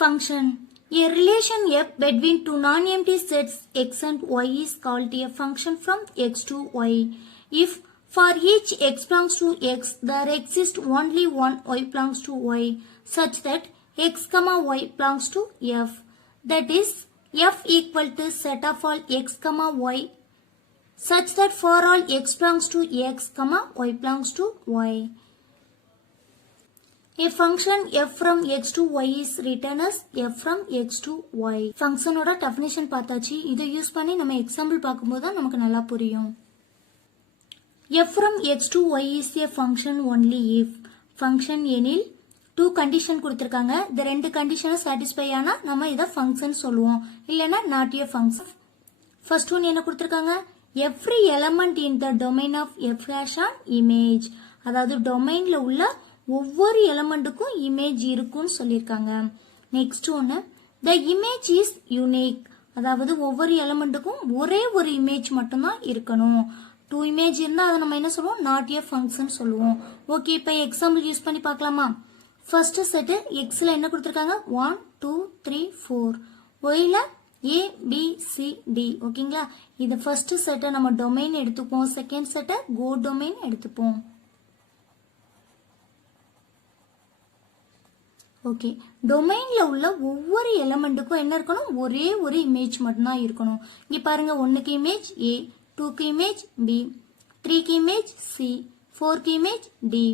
Function. A relation f between two non-empty sets x and y is called a function from x to y. If for each x belongs to x, there exists only one y belongs to y, such that x comma y belongs to f. That is, f equal to set of all x comma y, such that for all x belongs to x comma y belongs to y. A function f from x to y is written as f from x to y. Function ஓட definition பார்த்தாச்சு. இதை use பண்ணி நம்ம example பார்க்கும்போது தான் நமக்கு நல்லா புரியும். f from x to y is a function only if function எனில் two condition கொடுத்திருக்காங்க. இந்த ரெண்டு condition satisfy ஆனா நம்ம இதை function சொல்லுவோம். இல்லனா not a function. First one என்ன கொடுத்திருக்காங்க? Every element in the domain of f has an image. அதாவது டொமைன்ல உள்ள ஒவ்வொரு எலிமெண்ட்டுக்கும் இமேஜ் இருக்குன்னு சொல்லியிருக்காங்க. நெக்ஸ்ட் ஒன்று, த இமேஜ் இஸ் யூனிக். அதாவது ஒவ்வொரு எலிமெண்ட்டுக்கும் ஒரே ஒரு இமேஜ் மட்டும்தான் இருக்கணும். டூ இமேஜ் இருந்தால் அதை நம்ம என்ன சொல்லுவோம்? நாட் ஏ ஃபங்க்ஷன் சொல்லுவோம். ஓகே, இப்போ எக்ஸாம்பிள் யூஸ் பண்ணி பார்க்கலாமா? ஃபர்ஸ்ட் செட்டு எக்ஸில் என்ன கொடுத்துருக்காங்க? 1 2 3 4. ஒய்ல ஏ பி சி டி. ஓகேங்களா? இது ஃபர்ஸ்ட் செட்டை நம்ம டொமைன் எடுத்துப்போம். செகண்ட் செட்டை கோ டொமைன் எடுத்துப்போம். ஓகே, டொமைன்ல உள்ள ஒவ்வொரு எலிமெண்ட்டுக்கும் என்ன இருக்கணும்? ஒரே ஒரு இமேஜ் மட்டும்தான் இருக்கணும். இங்க பாருங்க, 1க்கு இமேஜ் ஏ, 2க்கு இமேஜ் பி, 3க்கு இமேஜ் சி, 4க்கு இமேஜ் டி.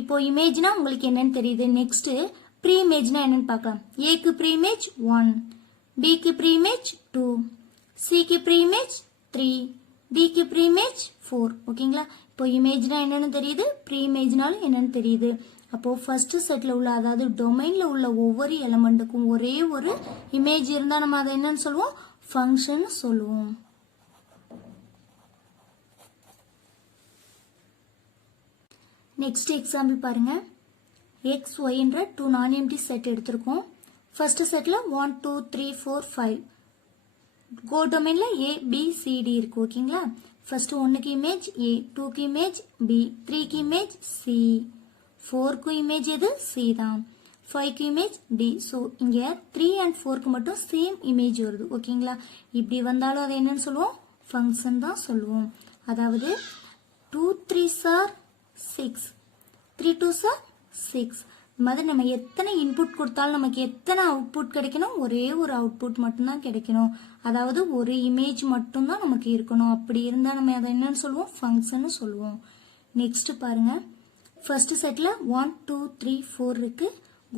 இப்போ இமேஜ்னா உங்களுக்கு என்னன்னு தெரியுது. நெக்ஸ்ட் ப்ரீ இமேஜ்னா என்னன்னு பார்க்கலாம். ஏக்கு ப்ரீ இமேஜ் 1, பிக்கு ப்ரீ இமேஜ் 2, சிக்கு ப்ரீ இமேஜ் 3, டிக்கு ப்ரீ இமேஜ் 4. ஓகேங்களா? இப்போ இமேஜ்னா என்னன்னு தெரியுது, ப்ரீ இமேஜ்னாலும் என்னன்னு தெரியுது. அப்போ ஃபர்ஸ்ட் செட்ல உள்ள, அதாவது டொமைன்ல உள்ள ஒவ்வொரு எலிமெண்ட்டுக்கும் ஒரே ஒரு இமேஜ் இருந்தா நம்ம அதை என்னன்னு சொல்லுவோம்? ஃபங்க்ஷன் சொல்லுவோம். நெக்ஸ்ட் எக்ஸாம்பிள் பாருங்க. எக்ஸ் ஒய்ன்ற டூ நான் எம்டி செட் எடுத்திருக்கோம். ஃபர்ஸ்ட் செட்ல 1 2 3 4 5. கோ டொமைன்ல ஏ பி சி டி இருக்கு. ஓகேங்களா? ஃபர்ஸ்ட் 1க்கு இமேஜ் ஏ, 2க்கு இமேஜ் பி, 3க்கு இமேஜ் சி, 4க்கு இமேஜ் எது? சி தான். 5க்கு இமேஜ் டி. ஸோ இங்க 3 and 4க்கு மட்டும் சேம் இமேஜ் வருது. ஓகேங்களா? இப்படி வந்தாலும் அதை என்னன்னு சொல்லுவோம்? ஃபங்க்ஷன் தான் சொல்லுவோம். அதாவது 2 3s are 6, 3 2s are 6. இந்த மாதிரி நம்ம எத்தனை இன்புட் கொடுத்தாலும் நமக்கு எத்தனை அவுட்புட் கிடைக்கணும்? ஒரே ஒரு அவுட்புட் மட்டும்தான் கிடைக்கணும். அதாவது ஒரு இமேஜ் மட்டும்தான் நமக்கு இருக்கணும். அப்படி இருந்தால் நம்ம அதை என்னன்னு சொல்லுவோம்? ஃபங்க்ஷன் சொல்லுவோம். நெக்ஸ்ட் பாருங்க, ஃபர்ஸ்ட் செட்ல 1 2 3 4 இருக்கு.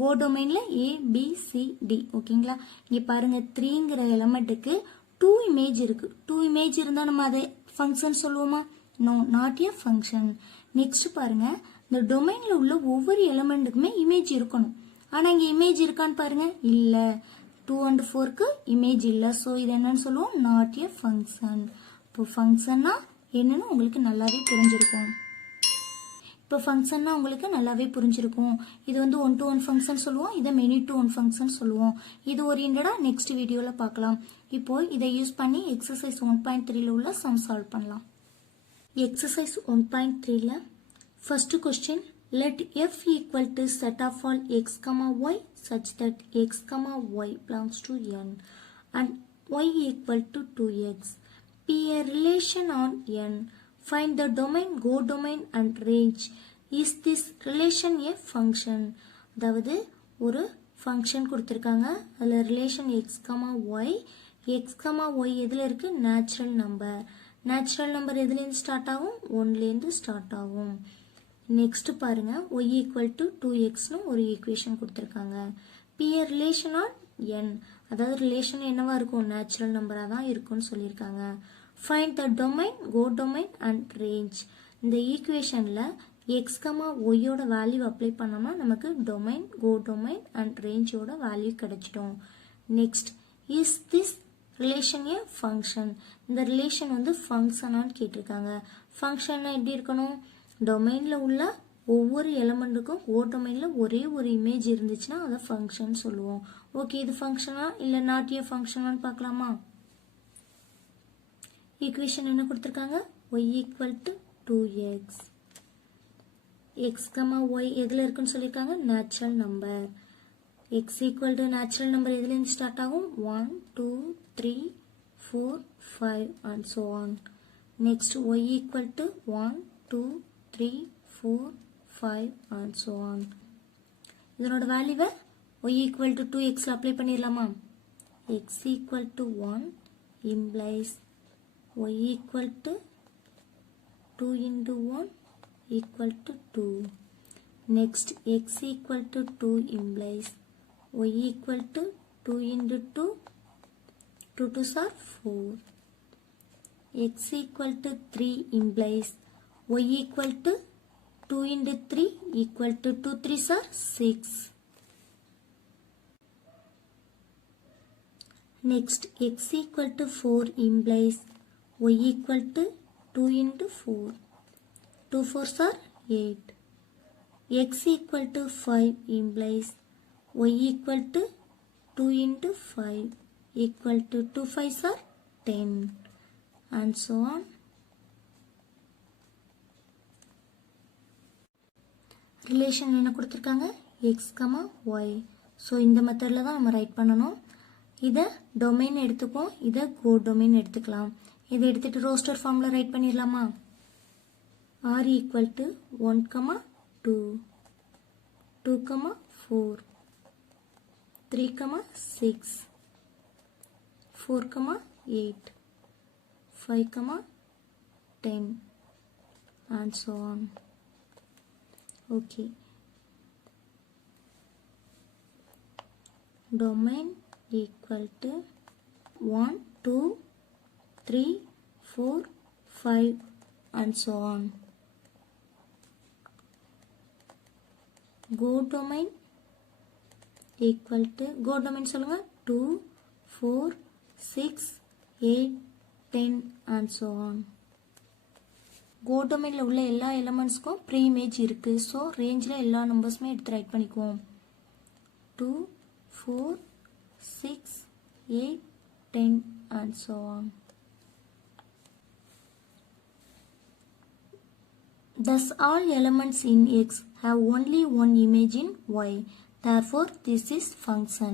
கோ டொமைன்ல ஏ பி சி டி. ஓகேங்களா? இங்க பாருங்க, 3ங்கிற எலிமெண்ட்டுக்கு 2 இமேஜ் இருக்கு. 2 இமேஜ் இருந்தா நம்ம அதை ஃபங்க்ஷன் சொல்லுவோமா? No, not a function. Next பாருங்க, இந்த டொமைன்ல உள்ள ஒவ்வொரு எலிமெண்ட்டுக்குமே இமேஜ் இருக்கணும். ஆனா இங்க இமேஜ் இருக்கான்னு பாருங்க, இல்ல. 2 and 4க்கு இமேஜ் இல்ல. ஸோ இது என்னன்னு சொல்லுவோம்? Not a function. இப்போ ஃபங்க்ஷன்னா என்னன்னு உங்களுக்கு நல்லாவே புரிஞ்சிருக்கும். இப்போ ஃபங்க்ஷன்னா உங்களுக்கு நல்லாவே புரிஞ்சிருக்கும். இது வந்து 1 to 1 ஃபங்க்ஷன் சொல்லுவோம். இதை மெனி டு 1 ஃபங்க்ஷன் சொல்லுவோம். இது ஓரியன்டா நெக்ஸ்ட் வீடியோவில் பார்க்கலாம். இப்போ இதை யூஸ் பண்ணி எக்ஸசைஸ் 1.3ல உள்ள சம் சால்வ் பண்ணலாம். எக்ஸசைஸ் 1.3ல first question, let f equal to set of all x comma y such that x comma y belongs to n and y equal to 2x. P a relation on n. Find the domain, go domain and range. Is this relation a function? அதாவது ஒரு function கொடுத்துருக்காங்க. அதில் relation x comma y. X comma y எதில் இருக்கு? Natural number. Natural number எதுலேருந்து start ஆகும்? 1லேருந்து start ஆகும். நெக்ஸ்ட் பாருங்க, ஒய் ஈக்குவல் டு 2xன்னு ஒரு ஈக்குவேஷன் கொடுத்துருக்காங்க. Be a relation on n. அதாவது ரிலேஷன் என்னவா இருக்கும்? நேச்சுரல் நம்பராக தான் இருக்கும்னு சொல்லியிருக்காங்க. Find the domain, go domain and range. இந்த ஈக்குவேஷன்ல x, yயோட வேல்யூ அப்ளை பண்ணோம்னா நமக்கு டொமைன், கோ டொமைன் அண்ட் ரேஞ்சோட வேல்யூ கிடைச்சிடும். Next, is this relation a function? இந்த ரிலேஷன் வந்து ஃபங்க்ஷனான்னு கேட்டிருக்காங்க. ஃபங்க்ஷன்னா எப்படி இருக்கணும்? டொமைன்ல உள்ள ஒவ்வொரு எலிமெண்ட்டுக்கும் கோ டொமைன்ல ஒரே ஒரு இமேஜ் இருந்துச்சுன்னா அதை ஃபங்க்ஷன் சொல்லுவோம். ஓகே, இது ஃபங்க்ஷனா இல்லை நாட் ஏ ஃபங்க்ஷனான்னு பார்க்கலாமா? ஈக்குவேஷன் என்ன கொடுத்துருக்காங்க? y equal to 2x. x, y எதில் இருக்குன்னு சொல்லியிருக்காங்க? Natural number. x equal to natural number எதிலிருந்து start ஆகும் 1 2 3 4 5 and so on. Next y equal to 1 2 3 4 5 and so on. இதனோட வேல்யூவை y equal to 2x apply பண்ணிரலாமா? x equal to 1 implies y equal to 2 into 1 equal to 2. Next x equal to 2 implies y equal to 2 into 2, 2 2s are 4. X equal to 3 implies y equal to 2 into 3 equal to 2 3s are 6. Next x equal to 4 implies y equal to 2 into 4. 2 4s are 8. X equal to 5 implies y equal to 2 into 5 equal to 2 5s are 10 and so on. Relation என்ன கொடுத்திருக்காங்க x, y. So இந்த மெத்தட்ல தான் நம்ம right பண்ணணும். இதை domain எடுத்துப்போம், இதை கோ டொமைன் எடுத்துக்கலாம். இதை எடுத்துட்டு ரோஸ்டர் ஃபார்ம்ல ரைட் பண்ணிடலாமா? r equal to 1, 2, 2, 4, 3, 6, 4, 8, 5, 10 and so on. Okay. Domain equal to 1, 2, 3, 4, 5 and so on. Go domain equal to go domain சொல்லுங்க 2 4 6 8 10 and so on. go domainல உள்ள எல்லா எலிமெண்ட்ஸ்க்கும் ப்ரீ இமேஜ் இருக்கு. ஸோ ரேஞ்சில் எல்லா நம்பர்ஸுமே எடுத்து ரைட் பண்ணிக்குவோம். 2 4 6 8 10 and so on. Thus all elements in X have only one image in Y. Therefore, this is function.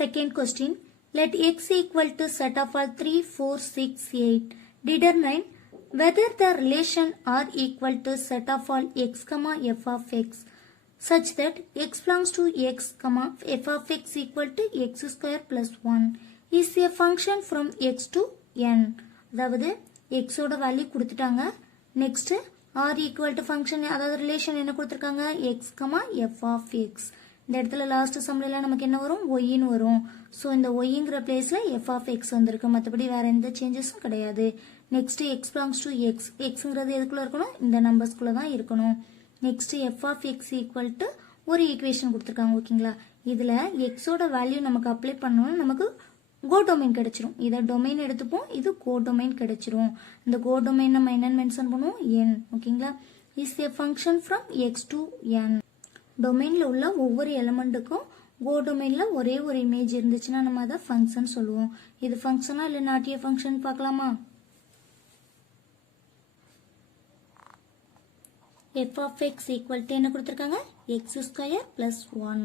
Second question. Let X equal to set of all 3, 4, 6, 8. Determine whether the relation R equal to set of all X, f of X such that X belongs to X, f of X equal to X square plus 1 is a function from X to N. அதாவது X ஓட value கொடுத்துட்டாங்க. Next R equal to function அதாவது relation என்ன கொடுத்துருக்காங்க x, f of x. இந்த இடத்துல last சம்ல நமக்கு என்ன வரும் yன்னு வரும். ஸோ இந்த yங்கிற பிளேஸ்ல f of x வந்திருக்கு. மற்றபடி வேற எந்த சேஞ்சஸும் கிடையாது. Next x belongs to x. xங்கிறது எதுக்குள்ள இருக்கணும் இந்த நம்பர்ஸ்குள்ள தான் இருக்கணும். Next f of x equal to ஒரு ஈக்குவேஷன் கொடுத்துருக்காங்க. ஓகேங்களா? இதுல x ஓட வேல்யூ நமக்கு அப்ளை பண்ணோம்னா நமக்கு கோ டொமைன் கிடைச்சிரும். இதை டொமைன் எடுத்துப்போம், இது கோ டொமைன் கிடைச்சிரும். இந்த கோ டொமைன் நம்ம என்னன்னு மென்ஷன் பண்ணுவோம் n. ஓகேங்களா? Is a function from x to n. டொமைன்ல உள்ள ஒவ்வொரு எலிமெண்ட்டுக்கும் கோ டொமைன்ல ஒரே ஒரு இமேஜ் இருந்துச்சுன்னா நம்ம அதை ஃபங்க்ஷன் சொல்லுவோம். இது ஃபங்க்ஷனா இல்ல நாட் a ஃபங்க்ஷன் பார்க்கலாமா? f of x equal to என்ன கொடுத்திருக்காங்க x square plus 1.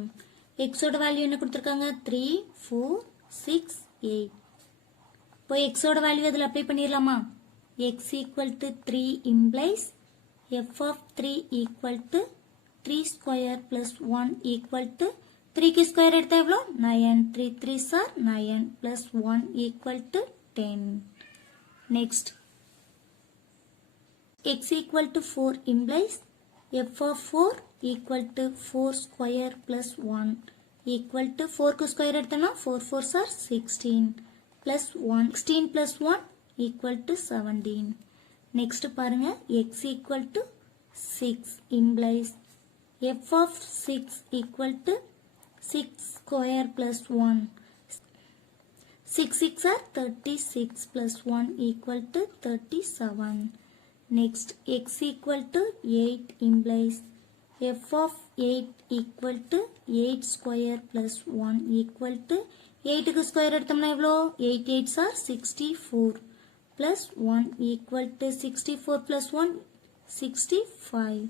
x ஓட வேல்யூ என்ன கொடுத்திருக்காங்க 3 4 6 8. இப்போ x ஓட வேல்யூ அதில் அப்ளை பண்ணிடலாமா? x equal to 3 implies f of 3 equal to 3 square plus 1 equal to 3 க்கு ஸ்கொயர் எடுத்தா எவ்வளோ 9. 3 3s are 9 plus 1 equal to 10. Next x equal to 4 implies f of 4 equal to 4 square plus 1 equal to 4 க்கு square எடுத்தனா 4 4s are 16 plus 1 16 plus 1 equal to 17. Next பாருங்க x equal to 6 implies f of 6 equal to 6 square plus 1. 6 6 are 36 plus 1 equal to 37. Next x equal to 8 implies f of 8 equal to 8 square plus 1 equal to 8 க்கு square எடுத்தோம்னா எவ்வளோ 8 8s are 64 plus 1 equal to 64 plus 1 65.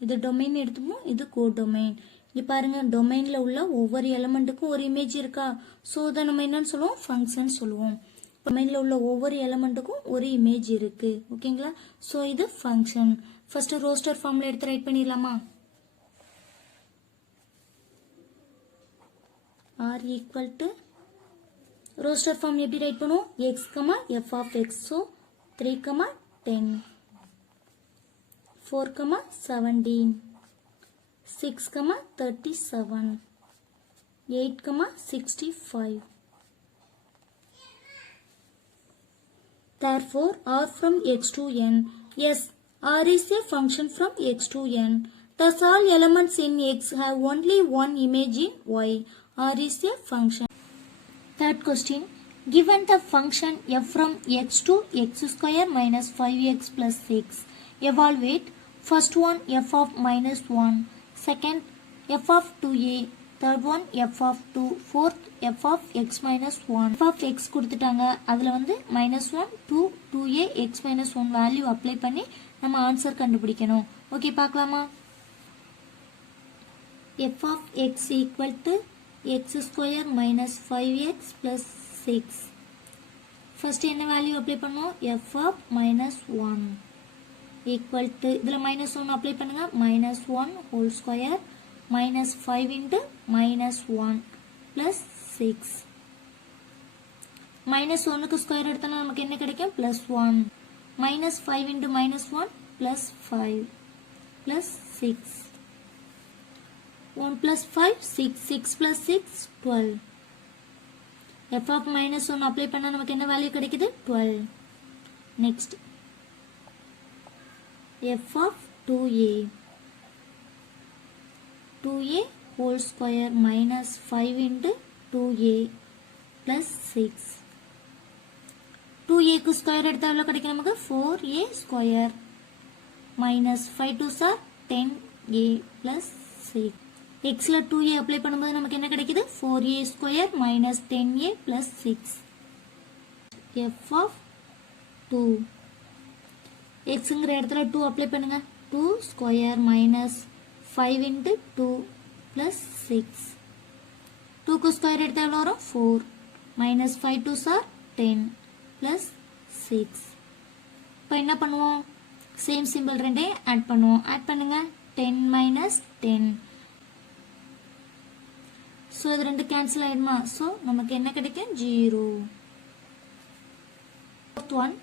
இது domain எடுத்துப்போம், இது கோ domain. இப்போ பாருங்க டொமைன்ல உள்ள ஒவ்வொரு எலமெண்ட்டுக்கும் ஒரு இமேஜ் இருக்கா, ஸோ இதை நம்ம என்னன்னு சொல்லுவோம், ஃபங்க்ஷன் சொல்லுவோம். டொமைன்ல உள்ள ஒவ்வொரு எலமெண்ட்டுக்கும் ஒரு இமேஜ் இருக்கு, ஓகேங்களா. ஸோ இது ஃபங்க்ஷன். ஃபர்ஸ்ட் ரோஸ்டர் ஃபார்ம்ல எடுத்து ரைட் பண்ணிடலாமா. R equal to roster form எப்படி ரைட் பண்ணுவோம், x, f of x. So 3, 10, 4, 17, 6, 37, 8, 65. Therefore, R from x to n. Yes, R is a function from x to n. Thus, all elements in x have only one image in y. R is a function. Third question. Given the function f from x to x square minus 5x plus 6. Evaluate. First one f of minus 1. Second f of 2a. Third one f of 2. Fourth f of x minus 1. f of x கொடுத்துட்டாங்க, அதில் வந்து minus 1, 2, 2a, x minus 1 value apply பண்ணி நம்ம answer கண்டுபிடிக்கணும். Okay பார்க்கலாமா. f of x equal to x square minus 5x plus 6. First என்ன value apply பண்ணுவோம், f of minus 1 equal to, இதில் minus 1 அப்ளை பண்ணுங்க, minus 1 whole square minus 5 into minus 1 plus 6. minus 1க்கு square எடுத்தோம்னா நமக்கு என்ன கிடைக்கும், plus 1. minus 5 into minus 1 plus 5 plus 6. 1 plus 5, 6. 6 plus 6, 12. f of minus 1 apply பண்ணா நமக்கு என்ன வேல்யூ கிடைக்குது, 12. next f of 2a. 2a whole square minus 5 into 2a plus 6. 2a க்கு ஸ்கொயர் எடுத்தா எவ்வளவு கிடைக்கும் நமக்கு, 4a square minus 5 2s are 10a plus 6. x ல 2a அப்ளை பண்ணும்போது நமக்கு என்ன கிடைக்குது, 4a square minus 10a plus 6. f of 2. xங்கிற இடத்துல 2 அப்ளை பண்ணுங்க, 2 square minus 5 into 2 plus 6. 2 க்கு ஸ்கொயர் எடுத்தா எவ்வளவு வரும், 4 minus 5 2s are 10 plus 6. இப்போ என்ன பண்ணுவோம், சேம் சிம்பிள் ரெண்டே ஆட் பண்ணுவோம். ஆட் பண்ணுங்க, 10 minus 10. ஸோ இது ரெண்டு கேன்சல் ஆயிடுமா, ஸோ நமக்கு என்ன கிடைக்கும், 0. Fourth one,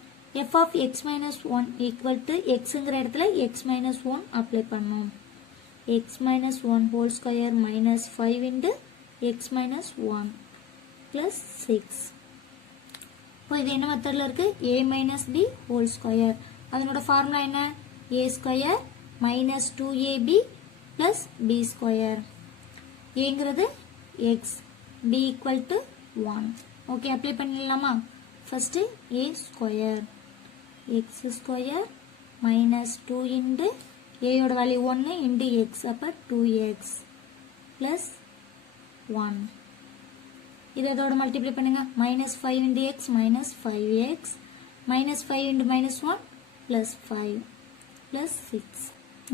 f of x minus 1 equal to xங்கிற இடத்துல x minus 1 அப்ளை பண்ணோம். x minus 1 whole square minus 5 into x minus 1 plus 6. இப்போ இது என்ன மெத்தட்ல இருக்கு, a minus b whole square. அதனோட ஃபார்முலா என்ன, a square minus 2ab plus b square. aங்கிறது x, b equal to 1. Okay apply பண்ணிடலாமா. First a square x square minus 2 into a யோட வேல்யூ 1 into x, அப்ப 2x plus 1. இதோட multiply பண்ணுங்க, minus 5 into x minus 5x minus 5 into minus 1 plus 5 plus 6.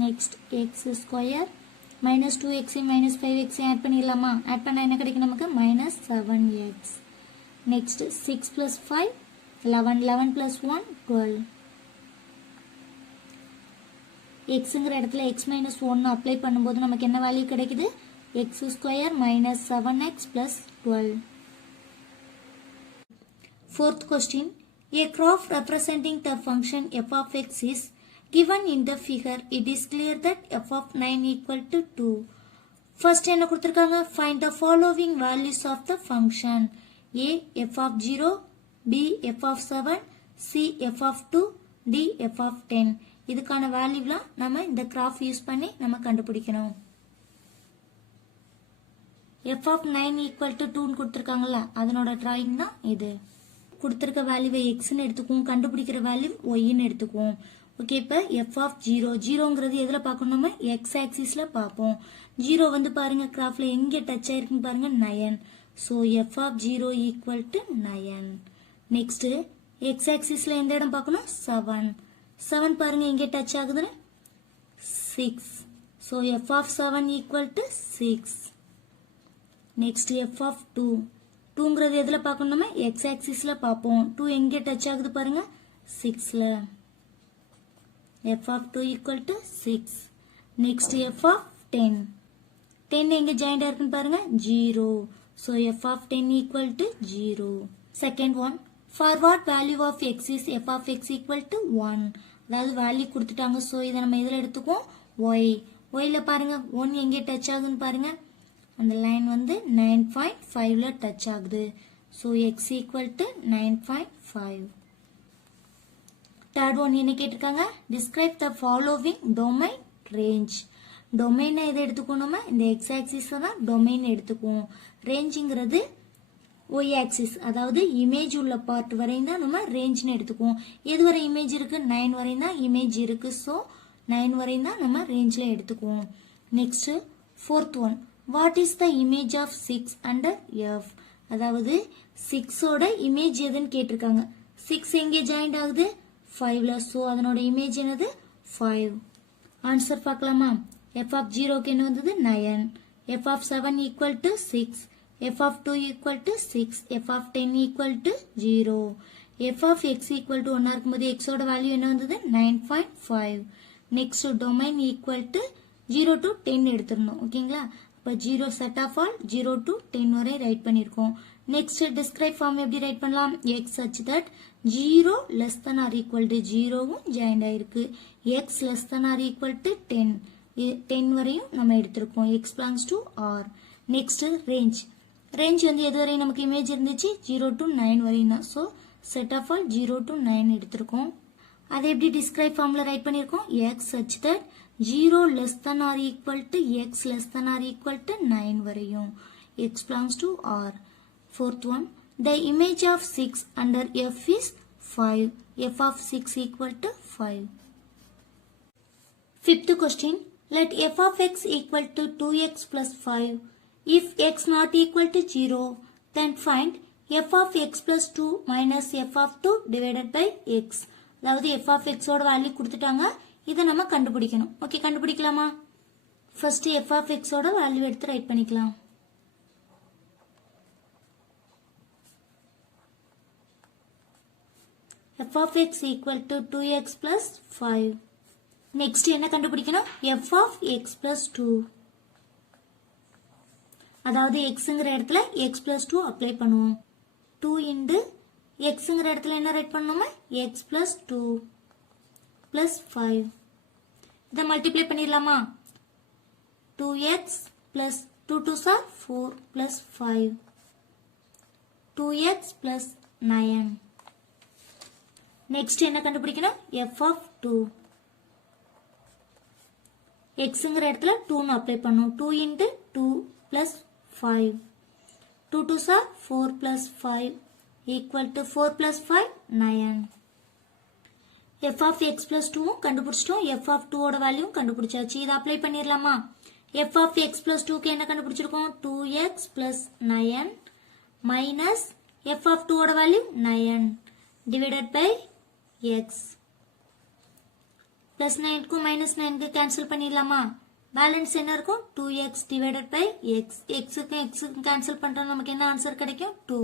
next x square minus 2x minus 5x add பண்ணிடலாமா. Add பண்ணா என்ன கிடைக்கும் நமக்கு, minus 7x. next 6 plus 5 11, 11 plus 1 12. xங்கிற இடத்துல x minus 1 அப்ளை பண்ணும்போது நமக்கு என்ன வேல்யூ கிடைக்குது, x square minus 7x plus 12. Fourth question. A graph representing the function f of x is given in the figure. It is clear that f of 9 equal to 2. First என்ன கொடுத்திருக்காங்க, find the following values of the function. a f of 0, b f of 7, c f of 2, d f of 10. இதுக்கான வேல்யூலாம் நம்ம இந்த graph use பண்ணி நம்ம கண்டுபிடிக்கணும். f of 9 equal to 2 கொடுத்திருக்காங்கல்ல, அதனோட drawing தான் இது. கொடுத்திருக்க வேல்யூவை எக்ஸ்ன்னு எடுத்துக்குவோம், கண்டுபிடிக்கிற வேல்யூ ஒய்ன்னு எடுத்துக்குவோம். ஓகே, இப்போ f of 0, ஜீரோங்கிறது எதில் பார்க்கணும், நம்ம எக்ஸ் ஆக்சிஸ்ல பார்ப்போம். 0 வந்து பாருங்க கிராஃப்ல எங்கே டச் ஆயிருக்குன்னு பாருங்க, 9. So f of 0 equal to 9. Next X ஆக்சிஸ்ல எந்த இடம் பார்க்கணும், 7. 7 பாருங்க எங்கே டச் ஆகுதுன்னு, 6. So f of 7 equal to 6. Next f of 2. 2ங்கிறது எதுல பார்க்கணும் x axisல பார்ப்போம். 2 எங்கே டச் ஆகுது பாருங்க 6ல. f of 2 equal to 6. Next f of 10. 10 எங்கே ஜாயிண்ட் இருக்குன்னு பாருங்க 0. So f of 10 equal to 0. Second one. For what value of x is f of x equal to 1? அதாவது வேல்யூ கொடுத்துட்டாங்க. ஸோ இதை நம்ம இதில் எடுத்துக்குவோம் y. yல பாருங்க 1 எங்கே டச் ஆகுதுன்னு பாருங்க. அந்த லைன் வந்து 9.5ல டச் ஆகுது. So x equal to 9.5. Third one என்ன கேட்டிருக்காங்க? Describe the following domain range. டொமைனை எதை எடுத்துக்கணும்? இந்த x axis தான் டொமைன் எடுத்துக்குவோம். ரேஞ்சுங்கிறது y axis, அதாவது இமேஜ் உள்ள பார்ட் வரையும் தான் நம்ம ரேஞ்ச்னு எடுத்துக்குவோம். எது வரை இமேஜ் இருக்கு? 9 வரையும் தான் இமேஜ் இருக்கு. ஸோ 9 வரையும் தான் நம்ம ரேஞ்ச்ல எடுத்துக்குவோம். Next fourth one. What is the image of 6 under f? அதாவது 6ஓட இமேஜ் எதுன்னு கேட்டிருக்காங்க. 6 எங்கே ஜாயிண்ட் ஆகுது 5ல. ஸோ அதனோட இமேஜ் என்னது 5. ஆன்சர் பார்க்கலாமா? f of 0க்கு என்ன வந்தது 9. f of 7 equal to 6. f of 2 equal to 6. f of 10 equal to 0. f of x equal to 1 இருக்கும்போது x ஓட வேல்யூ என்ன வந்தது 9.5. Next domain equal to 0 to 10 எடுத்துடணும். ஓகேங்களா? அப்போ 0 செட் ஆஃப் ஆல் 0 to 10 வரை ரைட் பண்ணியிருக்கோம். நெக்ஸ்ட் டிஸ்கிரைப் ஃபார்ம் எப்படி ரைட் பண்ணலாம்? x such that 0 less than or equal to 0வும் ஜாயிண்ட் ஆயிருக்கு. x less than or equal to 10. 10 வரையும் நம்ம எடுத்திருக்கோம். x belongs to r. Next range. Range வந்து எது வரையும் நமக்கு இமேஜ் இருந்துச்சு 0 to 9 வரையும் தான். So set of all 0 to 9 எடுத்திருக்கோம். அதை எப்படி டிஸ்கிரைப் ஃபார்ம்ல ரைட் பண்ணியிருக்கோம்? x such that 0 less than or equal to x less than or equal to 9 வரையும். x belongs to r. Fourth one. The image of 6 under f is 5. f of 6 equal to 5. Fifth question. Let f of x equal to 2x plus 5. If x not equal to 0, then find f of x plus 2 minus f of 2 divided by x. அதாவது f of x ஓட value கொடுத்துட்டாங்க. இதை நம்ம கண்டுபிடிக்கணும். Okay, கண்டுபிடிக்கலாமா? First f of x ஓட value எடுத்து write பண்ணிக்கலாம். f of x equal to 2x plus 5. Next என்ன கண்டுபிடிக்கணும்? f of x plus 2. அதாவது xங்கிற இடத்துல x plus 2 அப்ளை பண்ணுவோம். 2 into xங்கிற இடத்துல என்ன ரைட் பண்ணணுமா? x plus 2 plus 5. இதை மல்டிப்ளை பண்ணிடலாமா? 2x plus 2 2s are 4 plus 5. 2x plus 9. Next என்ன கண்டுபிடிக்கணும்? f of 2. xங்கிற இடத்துல 2 அப்ளை பண்ணுவோம். 2 into 2 plus 5. 2 2s are 4 plus 5 equal to 4 plus 5 9. f of x plus 2 கண்டுபிடிச்சிட்டோம். f of 2 ஓட வேல்யூ கண்டுபிடிச்சாச்சு. இதை அப்ளை பண்ணிடலாமா? f of x plus 2க்கு என்ன கண்டுபிடிச்சிருக்கோம்? 2x plus 9 minus f of 2 ஓட value 9 divided by x. plus 9க்கு minus 9க்கு கேன்சல் பண்ணிடலாமா? பேலன்ஸ் என்ன இருக்கும்? 2x divided by x. xக்கு xக்கு கேன்சல் பண்றோம். நமக்கு என்ன ஆன்சர் கிடைக்கும்? 2.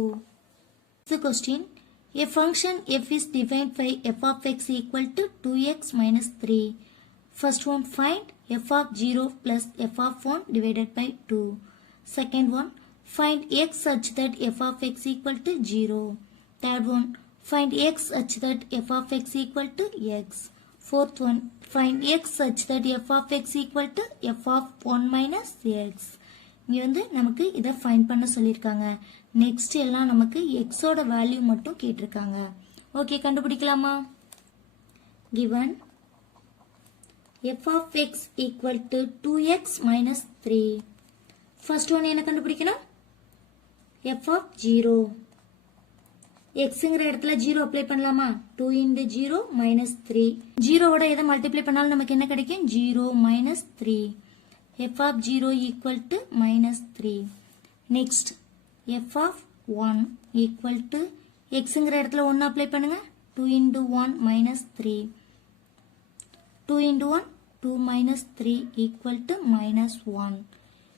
The question. A function f is defined by f of x equal to 2x minus 3. First one, find f of 0 plus f of 1 divided by 2. Second one, find x such that f of x equal to 0. Third one, find x such that f of x equal to x. Fourth one, find x such that f of x equal to f of 1 minus x. இங்க வந்து நமக்கு இதை find பண்ண சொல்லியிருக்காங்க. Next எல்லாம் நமக்கு x ஓட value மட்டும் கேட்டிருக்காங்க. ஓகே, கண்டுபிடிக்கலாமா? given f of x equal to 2x minus 3. First one என்ன கண்டுபிடிக்கணும்? f of 0. xங்கிற இடத்துல 0 அப்ளை பண்ணலாமா? 2 into 0 minus 3. 0 ஓட எதை மல்டிப்ளை பண்ணாலும் நமக்கு என்ன கிடைக்கும்? 0 minus 3. f of 0 equal to minus 3. Next, f of 1 equal to xங்கிற இடத்துல 1 அப்ளை பண்ணுங்க. 2 into 1 minus 3. 2 into 1 2 minus 3 equal to minus 1.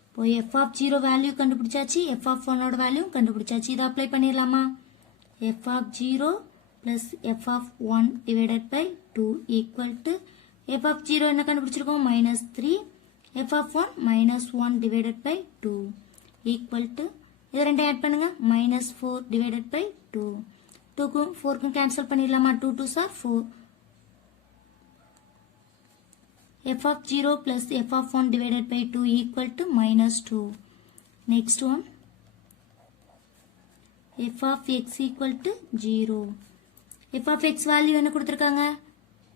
இப்போ f of 0 வேல்யூ கண்டுபிடிச்சாச்சு, f of 1 ஓட வேல்யூ கண்டுபிடிச்சாச்சு. இதை அப்ளை பண்ணிடலாமா? f of 0 plus f of 1 divided by 2 equal to f of 0 என்ன கண்டுபிடிச்சிருக்கோம்? minus 3. f of 1 minus 1 divided by 2 equal to இது ரெண்டை ஆட் பண்ணுங்க minus 4 divided by 2. 2க்கும் 4க்கும் கேன்சல் பண்ணிடலாமா? 2 2s are 4. f of 0 plus f of 1 divided by 2 equal to minus 2. Next one. f of x equal to 0. f of x value என்ன கொடுத்திருக்காங்க?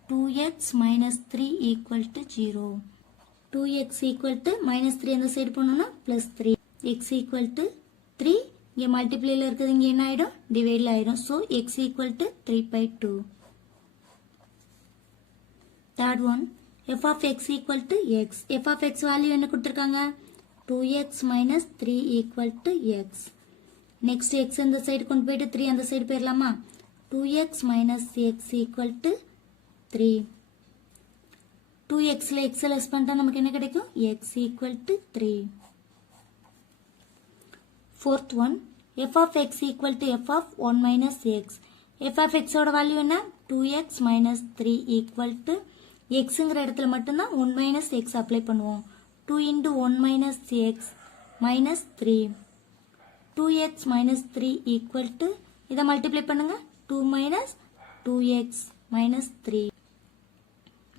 2x minus 3 equal to 0. 2x equal to minus 3 அந்த side போனோம்னா plus 3. x equal to 3 இங்க மல்டிப்ளைல இருக்குது, இங்க என்ன ஆயிடும்? டிவைட்ல ஆயிடும். so x equal to 3 by 2. Third one. f of x equal to x. f of x value என்ன கொடுத்திருக்காங்க? 2x minus 3 equal to x. Next x இந்த சைடு கொண்டு போயிட்டு 3 அந்த சைடு போயிடலாமா? 2x minus x equal to 3. 2xல x less பண்ணிட்டா நமக்கு என்ன கிடைக்கும்? x equal to 3. Fourth one. f of x equal to f of 1 minus x. f of x ஓட வேல்யூ என்ன? 2x minus 3 equal to xங்கிற இடத்துல மட்டும்தான் 1 minus x அப்ளை பண்ணுவோம். 2 into 1 minus x minus 3. 2x minus 3 equal to இதை multiply பண்ணுங்க 2 minus 2x minus 3.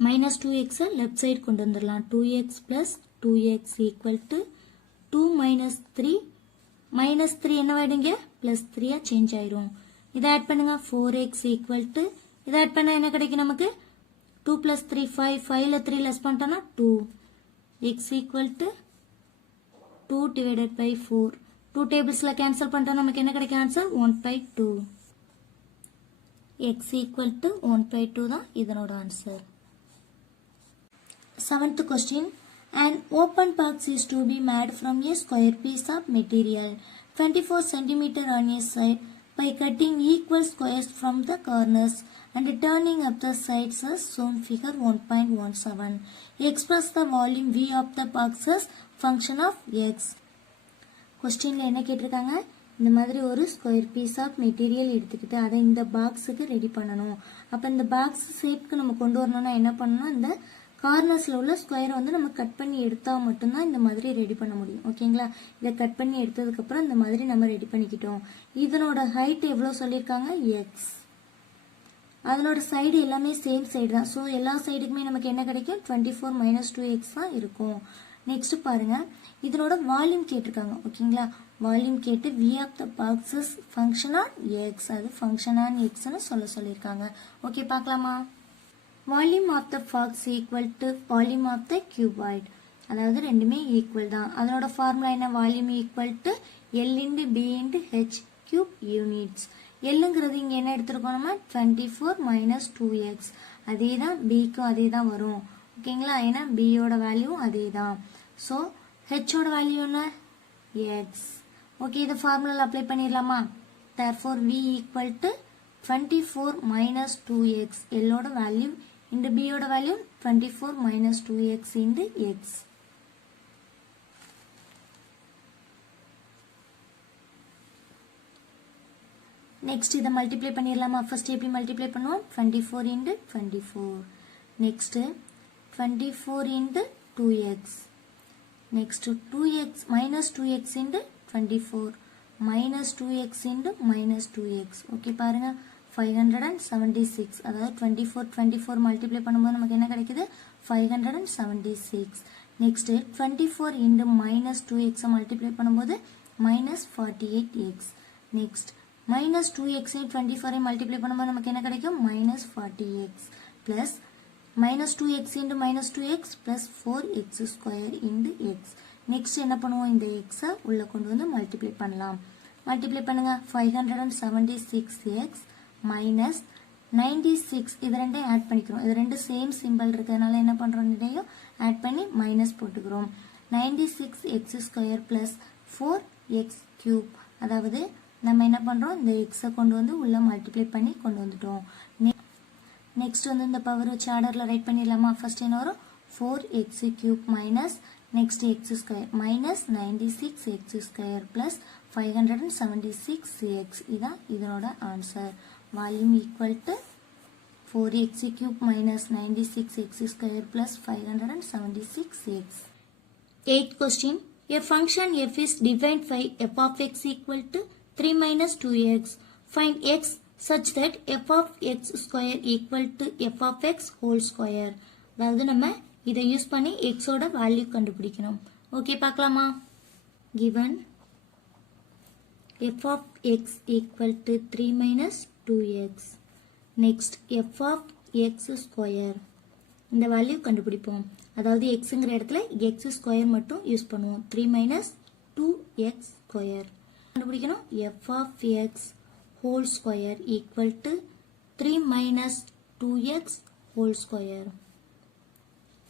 minus 2x left side கொண்டு வந்துடலாம். 2x plus 2x equal to 2 minus 3 minus 3 என்னவாயிடுங்க? plus 3 change ஆயிரும். இதை add பண்ணுங்க 4x equal to இதை add பண்ணா என்ன கிடைக்கும் நமக்கு? 2 plus 3 5. 5ல 3 லெஸ் பண்ணிட்டோம்னா 2. x equal to 2 divided by 4. 2 tablesல cancel பண்ணிட்டா நமக்கு என்ன கிடைக்கும் answer? 1 by 2. x equal to 1 by 2 தான் இதனோட answer. 7th question. An open box is to be made from a square piece of material 24 cm on a side by cutting equal squares from the corners and turning up the sides as shown figure 1.17. Express the volume V of the box as function of x. கொஸ்டின்ல என்ன கேட்டிருக்காங்க? இந்த மாதிரி ஒரு square piece of material எடுத்துக்கிட்டு அதை இந்த பாக்ஸுக்கு ரெடி பண்ணணும். அப்போ இந்த பாக்ஸ் ஷேப்க்கு நம்ம கொண்டு வரணும்னா என்ன பண்ணணும்? இந்த கார்னர்ஸில் உள்ள ஸ்கொயரை வந்து நம்ம கட் பண்ணி எடுத்தால் மட்டும்தான் இந்த மாதிரி ரெடி பண்ண முடியும். ஓகேங்களா? இதை கட் பண்ணி எடுத்ததுக்கப்புறம் இந்த மாதிரி நம்ம ரெடி பண்ணிக்கிட்டோம். இதனோட ஹைட் எவ்வளோ சொல்லியிருக்காங்க? எக்ஸ். அதனோட சைடு எல்லாமே சேம் சைடு தான். ஸோ எல்லா சைடுக்குமே நமக்கு என்ன கிடைக்கும்? 24 minus 2x தான் இருக்கும். நெக்ஸ்ட் பாருங்க, இதனோட வால்யூம் கேட்டிருக்காங்க. ஓகேங்களா? வால்யூம் கேட்டு v of the boxes function on X, அது ஃபங்க்ஷன் ஆன் எக்ஸ்ன்னு சொல்லியிருக்காங்க. ஓகே, பார்க்கலாமா? Volume of the box equal to volume of the cuboid. அதாவது ரெண்டுமே ஈக்குவல் தான். அதனோட ஃபார்முலா என்ன? Volume equal to L into B into H cube units. எல்லுங்கிறது இங்கே என்ன எடுத்துருக்கோம் நம்ம? 24 minus 2x. அதே தான் பிக்கும் அதே தான் வரும். ஓகேங்களா? ஏன்னா பியோட வேல்யூ அதே தான். ஸோ ஹெச்சோட வேல்யூ என்ன? எக்ஸ். ஓகே, இதை ஃபார்முலாவில் அப்ளை பண்ணிடலாமா? therefore v equal to 24 minus 2x. எல்லோட வேல்யூ இன்டு பியோட value 24 minus 2x into X. Next இதை மல்டிப்ளை பண்ணிடலாமா? ஃபர்ஸ்ட் எப்படி மல்டிப்ளை பண்ணுவோம்? 24 into 24. Next 24 into 2x. Next 2x minus 2x into 24 minus 2x into minus 2x. Okay, பாருங்க 576. அதாவது 24 multiply பண்ணும்போது நமக்கு என்ன கிடைக்குது? 576. Next 24 into minus 2x multiply பண்ணும்போது minus 48x. Next minus 2x 24 multiply பண்ணும்போது நமக்கு என்ன கிடைக்கும்? minus 40x plus minus 2x into minus 2x plus 4x square into x. Next என்ன பண்ணுவோம்? இந்த x உள்ள கொண்டு வந்து மல்டிப்ளை பண்ணலாம். மல்டிப்ளை பண்ணுங்க 576x minus 96. இது ரெண்டையும் ஆட் பண்ணிக்கிறோம். இது ரெண்டு சேம் சிம்பிள் இருக்கிறதுனால என்ன பண்றோம்? இதையும் ஆட் பண்ணி மைனஸ் போட்டுக்கிறோம். 96x square plus 4x cube. அதாவது நம்ம என்ன பண்றோம்? இந்த x கொண்டு வந்து உள்ள மல்டிப்ளை பண்ணி கொண்டு வந்துட்டோம். நெக்ஸ்ட் வந்து இந்த பவர் வச்சு ஆர்டர்ல ரைட் பண்ணிடலாமா? ஃபர்ஸ்ட் என்ன வரும்? 4x cube minus next x square minus 96x square plus 576x இதான் இதனோட answer. Volume equal to 4x cube minus 96x square plus 576x. 8th question. A function f is defined by f of x equal to 3 minus 2x. Find x such that f of x square equal to f of x whole square. அதாவது நம்ம இதை use பண்ணி x ஓட value கண்டுபிடிக்கணும். Okay பார்க்கலாமா? given f of x equal to 3 minus 2x. next f of x square. இந்த value கண்டுபிடிப்போம். அதாவது xங்கிற இடத்துல x ஸ்கொயர் மட்டும் யூஸ் பண்ணுவோம். 3 minus 2x ஸ்கொயர் கண்டுபிடிக்கணும். f of x whole square equal to 3 minus 2x whole square.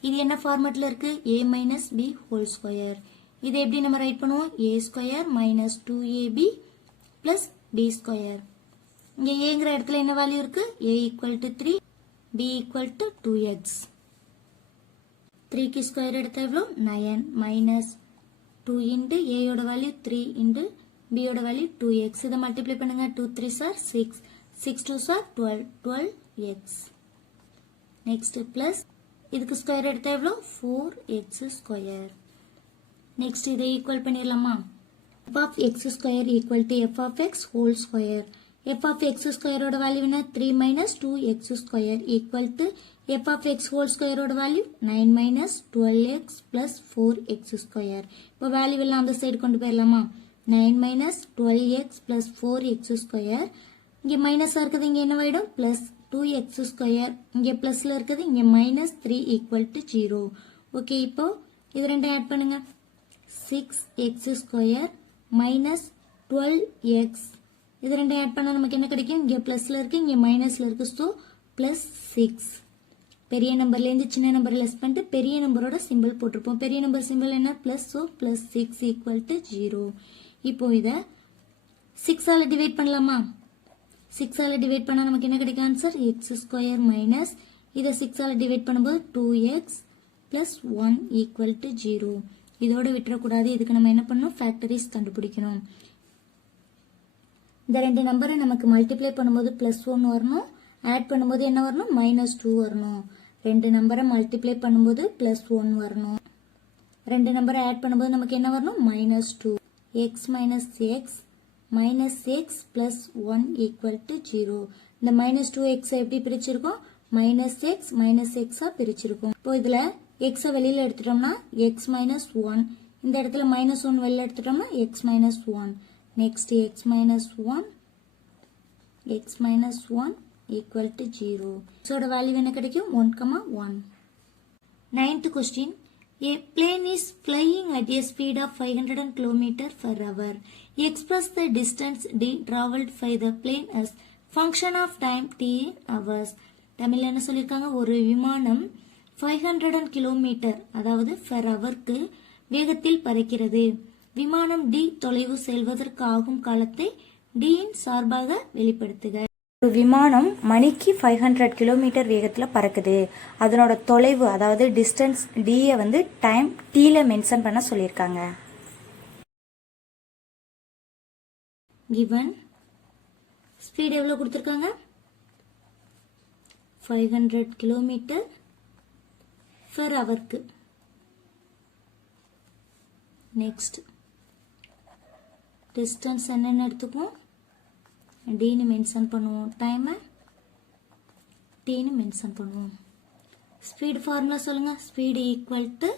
இது என்ன ஃபார்மேட்ல இருக்கு? a minus b whole square. இது எப்படி நம்ம ரைட் பண்ணுவோம்? a square minus 2ab plus b square. இங்க aங்கிற இடத்துல என்ன வேல்யூ இருக்கு? a equal to 3, b equal to 2x. 3 க்கு ஸ்கொயர் எடுத்தா எவ்வளோ? 9 minus 2 into a யோட வேல்யூ 3 into b யோட வேல்யூ 2x. இதை மல்டிப்ளை பண்ணுங்க. 2 3s are 6, 6 2s are 12, 12x. Next plus இதுக்கு ஸ்கொயர் எடுத்தா எவ்வளோ? 4x square. நெக்ஸ்ட் இதை ஈக்குவல் பண்ணிடலாமா? f of x square equal to f of x whole square. f of x square ஓட value என்ன? 3 minus 2x square equal to f of x whole square ஓட value 9 minus 12x plus 4x square. இப்போ value எல்லாம் அந்த side கொண்டு போயிடலாமா? 9 minus 12x plus 4x square. இங்கே மைனஸாக இருக்குது, இங்கே என்னவாயிடும்? plus 2x square. இங்கே பிளஸ்ல இருக்குது, இங்கே minus 3 equal to 0. ஓகே, இப்போ இது ரெண்டும் ஆட் பண்ணுங்க. 6x square minus 12x. இது ரெண்டும் ஆட் பண்ணா நமக்கு என்ன கிடைக்கும்? இங்கே பிளஸ்ல இருக்கு, இங்கே மைனஸ்ல இருக்கு. So plus 6. பெரிய நம்பர்லேருந்து சின்ன நம்பர் லெஸ் பண்ணிட்டு பெரிய நம்பரோட சிம்பிள் போட்டிருப்போம். பெரிய நம்பர் சிம்பிள் என்ன? Plus. So plus 6 equal to 0. இப்போ இதை 6ஆல் டிவைட் பண்ணலாமா? 6ஆல் டிவைட் பண்ணால் நமக்கு என்ன கிடைக்கும் ஆன்சர்? எக்ஸ் ஸ்கொயர் மைனஸ் இதை 6ஆல் டிவைட் பண்ணும்போது 2x பிளஸ் 1 ஈக்குவல் டு 0. இதோட விட்டுறக்கூடாது. இதுக்கு நம்ம என்ன பண்ணணும்? ஃபேக்டரிஸ் கண்டுபிடிக்கணும். இந்த ரெண்டு நம்பரை நமக்கு மல்டிப்ளை பண்ணும்போது பிளஸ் 1 வரணும், ஆட் பண்ணும்போது என்ன வரணும்? மைனஸ் 2 வரணும். ரெண்டு நம்பரை மல்டிப்ளை பண்ணும்போது பிளஸ் 1 வரணும், ரெண்டு நம்பரை ஆட் பண்ணும்போது நமக்கு என்ன வரணும்? Minus 2. X minus X minus X plus 1 equal to 0. இந்த மைனஸ் 2x எப்படி பிரிச்சிருக்கோம்? மைனஸ் எக்ஸா பிரிச்சிருக்கோம். இப்போ இதுல எக்ஸை வெளியில எடுத்துட்டோம்னா எக்ஸ் மைனஸ் 1, இந்த இடத்துல மைனஸ் 1 வெளியில எடுத்துட்டோம்னா X minus 1. Next X minus 1 equal to 0. So, value என்ன கிடைக்கும்? 1,1. 9th question. A plane is flying at a speed of 500 km per hour. Express the distance d traveled by the plane as function of time t in hours. தமிழ்ல என்ன சொல்லிருக்காங்க? ஒரு விமானம் 500 km அதாவது per hourக்கு வேகத்தில் பறக்கிறது. விமானம் d தொலைவு செல்வதற்கு ஆகும் காலத்தை d இன் சார்பாக வெளிப்படுத்துக. ஒரு விமானம் மணிக்கு 500 கிலோமீட்டர் வேகத்தில் பறக்குது. அதனோட தொலைவு அதாவது டிஸ்டன்ஸ் டியை வந்து டைம் டீல மென்ஷன் பண்ண சொல்லியிருக்காங்க. கிவன் ஸ்பீட் எவ்வளோ கொடுத்துருக்காங்க? 500 கிலோமீட்டர் பெர் ஹவருக்கு. நெக்ஸ்ட் டிஸ்டன்ஸ் என்னென்னு எடுத்துக்குவோம்? டின்னு மென்ஷன் பண்ணுவோம், டைமை டின்னு மென்ஷன் பண்ணுவோம். ஸ்பீட் ஃபார்முலா சொல்லுங்க. Speed equal to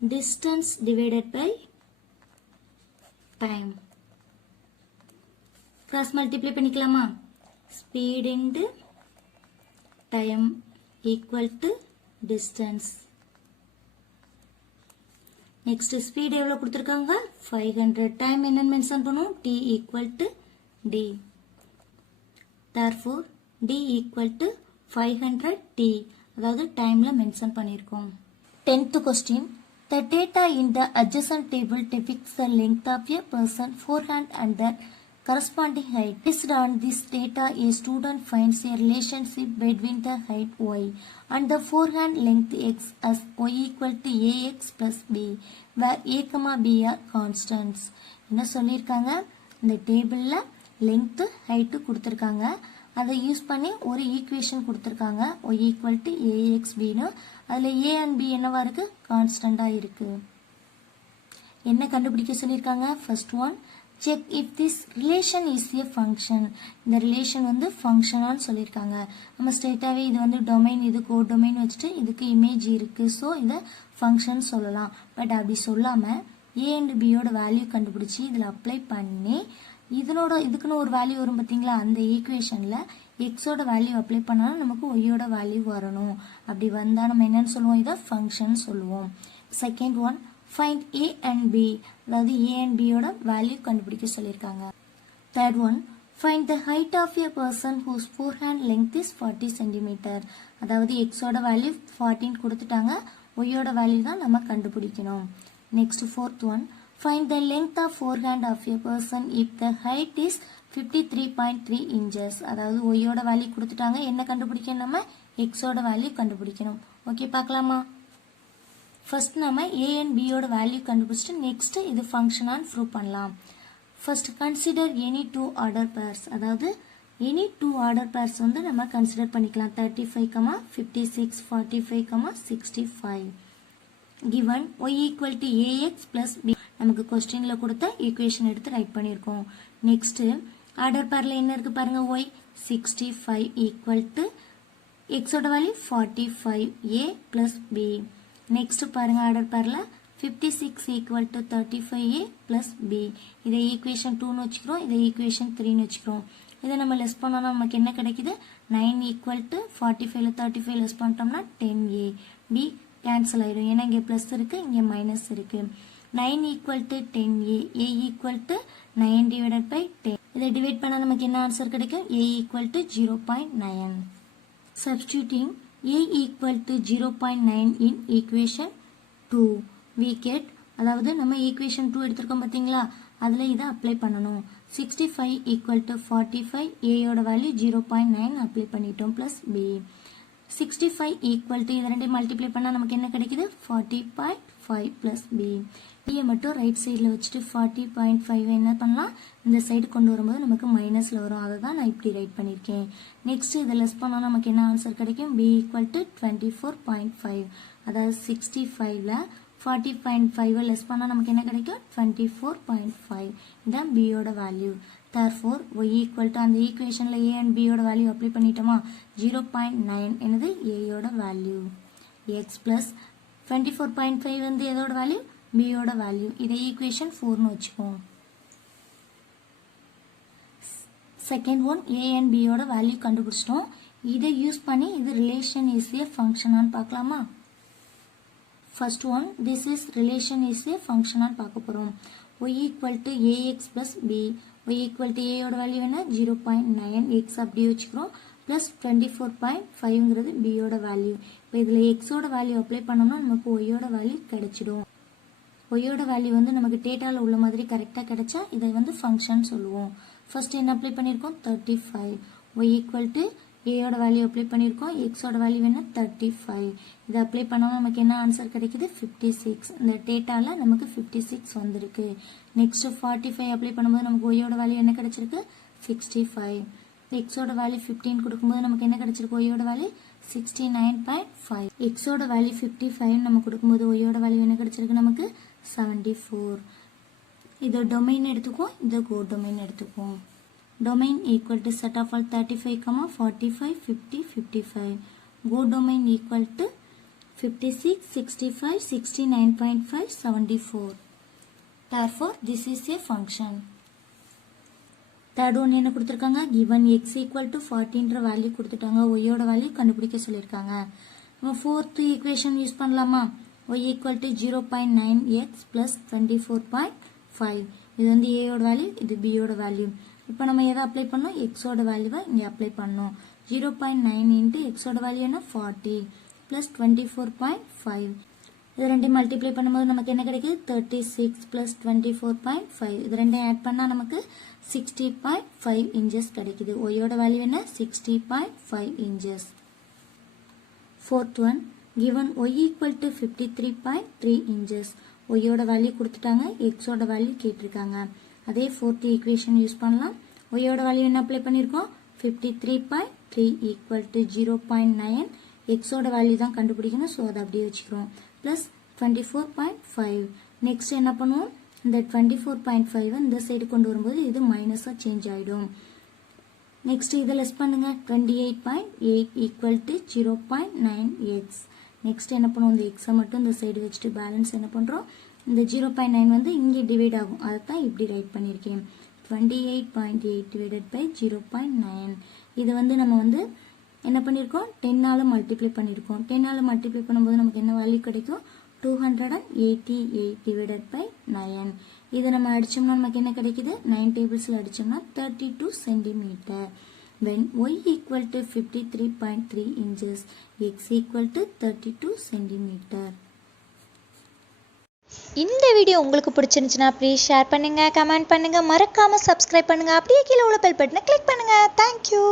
distance divided by time. Cross multiply பண்ணிக்கலாமா? Speed into time equal to distance. Next speed எவ்வளோ கொடுத்துருக்காங்க? 500. டைம் என்னன்னு மென்ஷன் பண்ணுவோம்? T equal to D. Therefore, d equal to 500t. அதாவது டைம்ல mention பண்ணியிருக்கோம். 10th question. The data in the adjacent table depicts the length of a person forehand and the corresponding height. Based on this data, a student finds a relationship between the height y and the forehand length x as y equal to ax plus b, where a, b are constants. என்ன சொல்லியிருக்காங்க, இந்த டேபிளில் length height கொடுத்துருக்காங்க. அதை use பண்ணி ஒரு equation கொடுத்துருக்காங்க, y equal to ax bன்னு. அதில் a and b என்னவா இருக்கு, கான்ஸ்டண்டாக இருக்கு. என்ன கண்டுபிடிக்க சொல்லியிருக்காங்க, first one, check if this relation is a function. இந்த ரிலேஷன் வந்து ஃபங்க்ஷனான்னு சொல்லியிருக்காங்க. நம்ம ஸ்ட்ரெயிட்டாகவே இது வந்து டொமைன், இது கோடொமைன் வச்சுட்டு இதுக்கு இமேஜ் இருக்கு, ஸோ இதை ஃபங்க்ஷன் சொல்லலாம். பட் அப்படி சொல்லாமல் ஏ அண்ட் பியோட வேல்யூ கண்டுபிடிச்சி இதில் அப்ளை பண்ணி இதுக்குன்னு ஒரு வேல்யூ வரும் பார்த்தீங்களா, அந்த ஈக்குவேஷனில் எக்ஸோட வேல்யூ அப்ளை பண்ணாலும் நமக்கு ஒய்யோட வேல்யூ வரணும். அப்படி வந்தால் நம்ம என்னன்னு சொல்லுவோம், இதை ஃபங்க்ஷன் சொல்லுவோம். Second one, find a and b, அதாவது a and b யோட வேல்யூ கண்டுபிடிக்க சொல்லியிருக்காங்க. Third one, find the height of a person whose forehand length is 40 cm. அதாவது எக்ஸோட வேல்யூ 14 கொடுத்துட்டாங்க, ஒய்யோட வேல்யூ தான் நம்ம கண்டுபிடிக்கணும். Next fourth one, find the length of forehand of a person if the height is 53.3 inches. அதாவது ஒய்யோட value கொடுத்துட்டாங்க, என்ன கண்டுபிடிக்கணும், நம்ம எக்ஸோட வேல்யூ கண்டுபிடிக்கணும். ஓகே, பார்க்கலாமா? ஃபர்ஸ்ட் நம்ம a and b யோட வேல்யூ கண்டுபிடிச்சிட்டு நெக்ஸ்ட் இது ஃபங்க்ஷனான்னு ப்ரூவ் பண்ணலாம். First consider any two order pairs, அதாவது எனி டூ ஆர்டர் பேர்ஸ் வந்து நம்ம கன்சிடர் பண்ணிக்கலாம். 35, 56, 45, 65. given y equal to ax plus b, நமக்கு கொஸ்டின்ல கொடுத்த ஈக்குவேஷன் எடுத்து ரைட் பண்ணியிருக்கோம். நெக்ஸ்ட் ஆர்டர் பேர்ல என்ன இருக்கு பாருங்க, y 65 ஈக்குவல் டு எக்ஸோட value 45 a plus b. Next பாருங்க ஆர்டர் பேர்ல 56 equal to 35a plus b. இதை ஈக்குவேஷன் 2ன்னு வச்சுக்கிறோம், இதை ஈக்குவேஷன் 3ன்னு வச்சுக்கிறோம். இதை நம்ம லெஸ் பண்ணோம்னா நமக்கு என்ன கிடைக்குது, 9 ஈக்குவல் டு 45ல 35 லெஸ் பண்ணிட்டோம்னா 10a. b கேன்சல் ஆயிடும், ஏன்னா இங்கே ப்ளஸ் இருக்கு, இங்கே மைனஸ் இருக்கு. 9 equal to 10a, a equal to 9 divided by 10. இதை டிவைட் பண்ணால் நமக்கு என்ன ஆன்சர் கிடைக்கும், a equal to 0.9. Substituting a equal to 0.9 in equation 2, we get, அதாவது நம்ம equation 2 எடுத்திருக்கோம் பார்த்தீங்களா, அதில் இதை அப்ளை பண்ணணும். 65 equal to 45, a யோட வேல்யூ 0.9 அப்ளை பண்ணிட்டோம், plus b. 65 equal to இது ரெண்டையும் மல்டிப்ளை பண்ணால் நமக்கு என்ன கிடைக்குது, 40.5 plus b. b மட்டும் ரைட் சைடில் வச்சுட்டு 40.5 என்ன பண்ணலாம், இந்த சைடு கொண்டு வரும்போது நமக்கு மைனஸில் வரும், அதை தான் நான் இப்படி ரைட் பண்ணியிருக்கேன். நெக்ஸ்ட் இதை லெஸ் பண்ணால் நமக்கு என்ன ஆன்சர் கிடைக்கும், b ஈக்குவல் டு 24.5. அதாவது 65ல் 40.5 லெஸ் பண்ணால் நமக்கு என்ன கிடைக்கும், 24.5. இதுதான் b யோட value. therefore y equal to அந்த ஈக்குவேஷனில் a and b யோட வேல்யூ அப்ளை பண்ணிட்டோமா, 0.9 என்னது a யோட வேல்யூ. x plus 24.5 வந்து எதோட வேல்யூ, b யோட வேல்யூ. இதை ஈக்குவேஷன் 4ன்னு வச்சுக்கோம். Second one, a and b யோட வேல்யூ கண்டுபிடிச்சிட்டோம். இதை யூஸ் பண்ணி இது ரிலேஷன் இஸ் ஏ ஃபங்க்ஷனான்னு பார்க்கலாமா? First one, this is relation is a ஃபங்க்ஷனான்னு பார்க்க போகிறோம். y equal to ax plus b, y equal to a யோட வேல்யூ என்ன, 0.9, x அப்படி வச்சுக்கிறோம், plus 24.5ங்கிறது b யோட வேல்யூ. இப்போ இதில் எக்ஸோட வேல்யூ அப்ளை பண்ணோம்னா நமக்கு y யோட வேல்யூ கிடைச்சிடும். y யோட வேல்யூ வந்து நமக்கு டேட்டாவில் உள்ள மாதிரி கரெக்டாக கிடைச்சா இதை வந்து ஃபங்க்ஷன் சொல்லுவோம். ஃபர்ஸ்ட் என்ன அப்ளை பண்ணியிருக்கோம், 35. y equal to a யோட வேல்யூ அப்ளை பண்ணியிருக்கோம், எக்ஸோட வேல்யூ என்ன 35. இதை அப்ளை பண்ணால் நமக்கு என்ன ஆன்சர் கிடைக்குது, 56. இந்த டேட்டாவில் நமக்கு 56 வந்திருக்கு. நெக்ஸ்ட் 45 அப்ளை பண்ணும்போது நமக்கு ஒய்யோட வேல்யூ என்ன கிடைச்சிருக்கு, 65. எக்ஸோட வேல்யூ 15 கொடுக்கும்போது நமக்கு என்ன கிடைச்சிருக்கு, ஒய்யோட வேல்யூ 69.5. எக்ஸோட வேல்யூ 55 நம்ம கொடுக்கும்போது ஒய்யோட வேல்யூ என்ன கிடைச்சிருக்கு, நமக்கு 74. இதை டொமைன் எடுத்துக்குவோம், இதை கோ டொமைன் எடுத்துக்குவோம். domain equal to set of all 35, 45, 50, 55. Go domain equal to 56, 65, 69.5, 74. Therefore, this is a function. Third one என்ன கொடுத்திருக்காங்க, given x equal to 40 value கொடுத்துட்டாங்க, y யோட வேல்யூ கண்டுபிடிக்க சொல்லியிருக்காங்க. நம்ம fourth equation யூஸ் பண்ணலாமா, y equal to 0.9x plus 24.5. இது வந்து a யோட வேல்யூ, இது b யோட வேல்யூ. இப்போ நம்ம எதை அப்ளை பண்ணோம், எக்ஸோட வேல்யூவை இங்கே அப்ளை பண்ணோம். 0.9 இன்ட்டு எக்ஸோட வேல்யூ என்ன 40 ப்ளஸ் 24.5. இது ரெண்டையும் மல்டிப்ளை பண்ணும்போது நமக்கு என்ன கிடைக்குது, 36 ப்ளஸ் 24.5. இது ரெண்டையும் ஆட் பண்ணால் நமக்கு 60.5 inches கிடைக்குது. ஒய்யோட வேல்யூ என்ன 60.5 inches. Fourth one, given y equal to 53.3 inches. ஒய்யோட வேல்யூ கொடுத்துட்டாங்க, எக்ஸோட வேல்யூ கேட்டிருக்காங்க. அதே fourth equation யூஸ் பண்ணலாம். ஒய்யோட வேல்யூ என்ன அப்ளை பண்ணியிருக்கோம் 53.3 equal to 0.9. எக்ஸோட வேல்யூ தான் கண்டுபிடிக்கணும், ஸோ அதை அப்படியே வச்சுக்கிறோம். ப்ளஸ் 24.5. நெக்ஸ்ட் என்ன பண்ணுவோம், இந்த 24.5 இந்த சைடு கொண்டு வரும்போது இது மைனஸாக சேஞ்ச் ஆகிடும். நெக்ஸ்ட் இதை லெஸ் பண்ணுங்க, 28.8 equal to 0.9x. நெக்ஸ்ட் என்ன பண்ணுவோம், இந்த எக்ஸை மட்டும் இந்த சைடு வச்சுட்டு பேலன்ஸ் என்ன பண்ணுறோம், இந்த 0.9 வந்து இங்கே டிவைட் ஆகும், அதை தான் இப்படி ரைட் பண்ணியிருக்கேன். 28.8 divided by 0.9. இது வந்து நம்ம வந்து என்ன பண்ணியிருக்கோம், 10ஆல் மல்டிப்ளை பண்ணியிருக்கோம். 10ஆல் மல்டிப்ளை பண்ணும்போது நமக்கு என்ன வேல்யூ கிடைக்கும், 288 divided by 9. இதை நம்ம அடிச்சோம்னா நமக்கு என்ன கிடைக்குது, 9 டேபிள்ஸில் அடிச்சோம்னா 32 centimetre. when y equal to 53.3 inches, x equal to 32 centimetre. இந்த வீடியோ உங்களுக்கு பிடிச்சிருந்துச்சுன்னா ப்ளீஸ் ஷேர் பண்ணுங்கள், கமெண்ட் பண்ணுங்கள், மறக்காமல் சப்ஸ்கிரைப் பண்ணுங்கள். அப்படியே கீழே உள்ள பெல் பட்டனை கிளிக் பண்ணுங்கள். தேங்க்யூ.